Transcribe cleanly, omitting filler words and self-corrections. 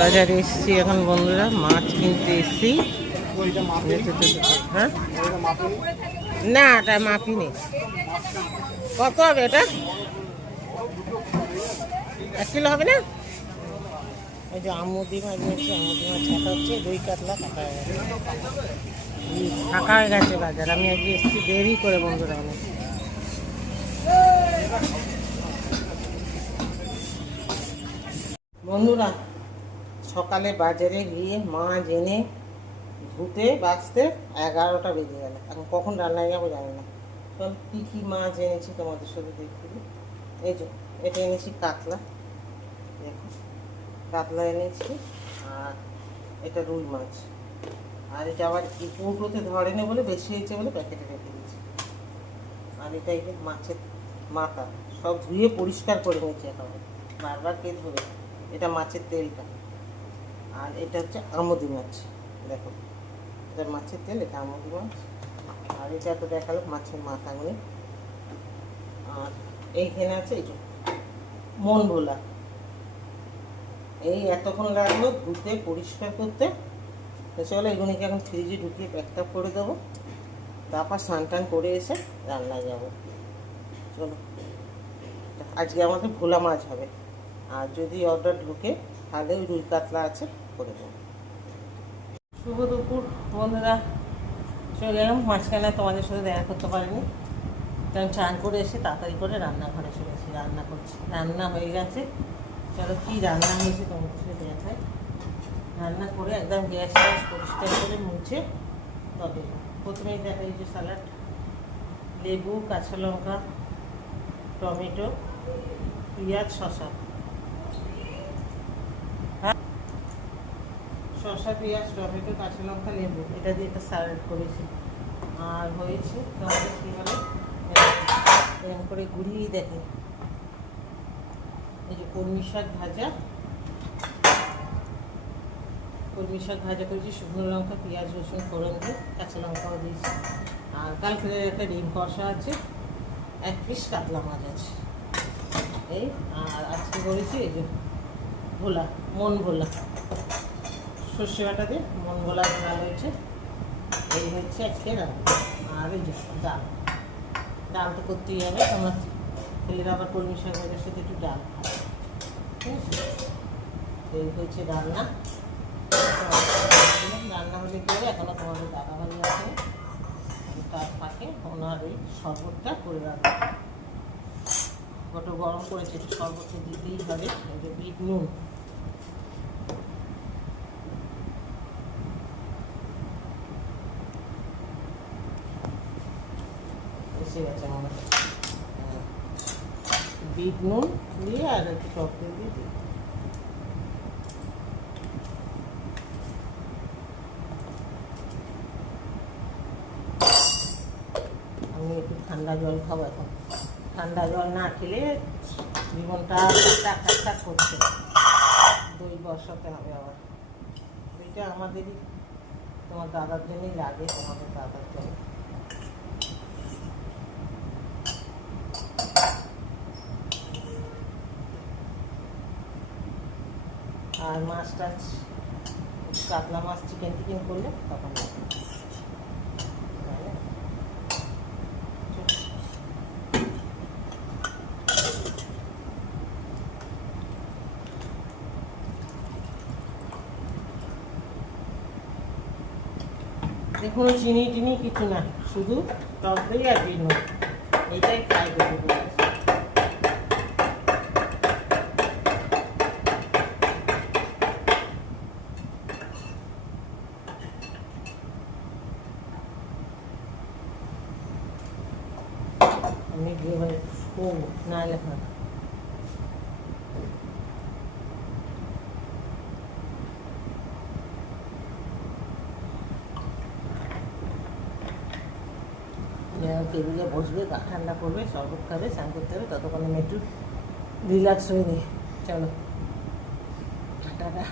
বাজারে এসছি এখন বন্ধুরা, মাছ কিনতে এসছি। হ্যাঁ না, এটা মাপি নেই। কত হবে এটা? 1 কিলো হবে না? ওই যে আমুদি মাছ নিয়েছি, আমুদি মাছ কাটা হচ্ছে, দই কাতলা কাটা হয়ে গেছে, ফাঁকা হয়ে গেছে বাজার। আমি আজকে এসছি দেরি করে বন্ধুরা। অনেক বন্ধুরা সকালে বাজারে গিয়ে মাছ এনে ধুতে বাঁচতে 11টা বেজে গেল। এখন কখন রান্নায় যাবো জানি না। চল কী কী মাছ এনেছি তোমাদের সাথে দেখি। এই যে এটা এনেছি কাতলা, দেখো কাতলা এনেছি। আর এটা রুই মাছ। আর এটা আবার এই কৌটোতে ধরেনি বলে, বেশি হয়েছে বলে প্যাকেটে রেখে দিয়েছি। আর এটা এই যে মাছের মাথা, সব ধুয়ে পরিষ্কার করে নিয়েছি একেবারে, বারবার কে ধরে। এটা মাছের তেলটা। আর এটা হচ্ছে আমুদি মাছ, দেখো এটা মাছের তেল, এটা আমুদি মাছ। আর এটা তো দেখালো মাছের মাথাগুলো। আর এইখানে আছে এই যে মন ভোলা। এই এতক্ষণ লাগলো ধুতে পরিষ্কার করতে। তো চলো এগুলিকে এখন ফ্রিজে ঢুকিয়ে প্যাকটা করে দেবো, তারপর স্নান টান করে এসে রান্নায় যাবো। চলো, আজকে আমাদের ভোলা মাছ হবে। আর যদি অর্ডার ঢুকে তাহলে ওই রুই কাতলা আছে, করে দেবো। শুভ দুপুর বন্ধুরা, চলে এলাম। মাঝখানে তোমাদের সাথে দেখা করতে পারিনি, কারণ চান করে এসে তাড়াতাড়ি করে রান্নাঘরে চলে এসেছি, রান্না করছি। রান্না হয়ে গেছে, চলো কী রান্না হয়েছে তোমাদের সাথে দেখায়। রান্না করে একদম গ্যাস ট্যাস পরিষ্কার করে মুছে তবে প্রথমেই দেখা এই যে স্যালাড, লেবু, কাঁচা লঙ্কা, টমেটো, পেঁয়াজ, শসা, শসা, পেঁয়াজ, টমেটো, কাঁচা লঙ্কা, লেবু, এটা দিয়ে একটা স্যালাড করেছি। আর হয়েছে তোমাদের কী বলে, এরকম করে ঘুরিয়েই দেখে এই যে কলমি শাক ভাজা, কলমি শাক ভাজা করেছি। শুকনো লঙ্কা, পেঁয়াজ, রসুন ফোড়ন দিয়ে, কাঁচা লঙ্কাও দিয়েছি। আর কালকে একটা ডিম কষা আছে, 1 পিস কাতলা মাছ আছে এই। আর আজকে করেছি এই যে ভোলা, মন ভোলা, সর্ষে বাটা দিয়ে মন ভোলা ভোলা হয়েছে। এই হচ্ছে আজকে রান্না। আর এই যে ডাল, ডাল তো করতেই হবে, আমার ছেলেরা আবার কলমি শাক ভাজার সাথে একটু ডাল খায়, ঠিক আছে। এই হচ্ছে রান্না। রান্না হলে কি হবে, এখনও তোমাদের দাদা ভাই আছে, তার ফাঁকে ওনার ওই শরবতটা করে রাখবো। কত গরম করেছে, একটু শরবতটা দিতেই হবে। এই যে বিট নুন, এসে গেছে আমার বিট নুন দিয়ে আর একটু টক তেল দিয়ে দিই। আমি একটু ঠান্ডা জল খাবো এখন। ঠান্ডা জল না খেলে জীবনটা টাক করছে। দই বসাতে হবে আবার। দইটা আমাদেরই, তোমার দাদার জন্যই লাগে, তোমাদের দাদার জন্য। আর মাছ টাছ, কাতলা মাছ চিকেন টিকেন করলে তখন দেখুন, চিনি টিনি কিছু না, শুধু টক দই আর বিট নুন, এইটাই ফ্রাই করে দেবো। আমি গিয়ে না লেখা টেবিলে বসবে, গা ঠান্ডা করবে, শরবত খাবে, স্নান করতে হবে, ততক্ষণে একটু রিল্যাক্স হয়ে নিই। চলো টাটা।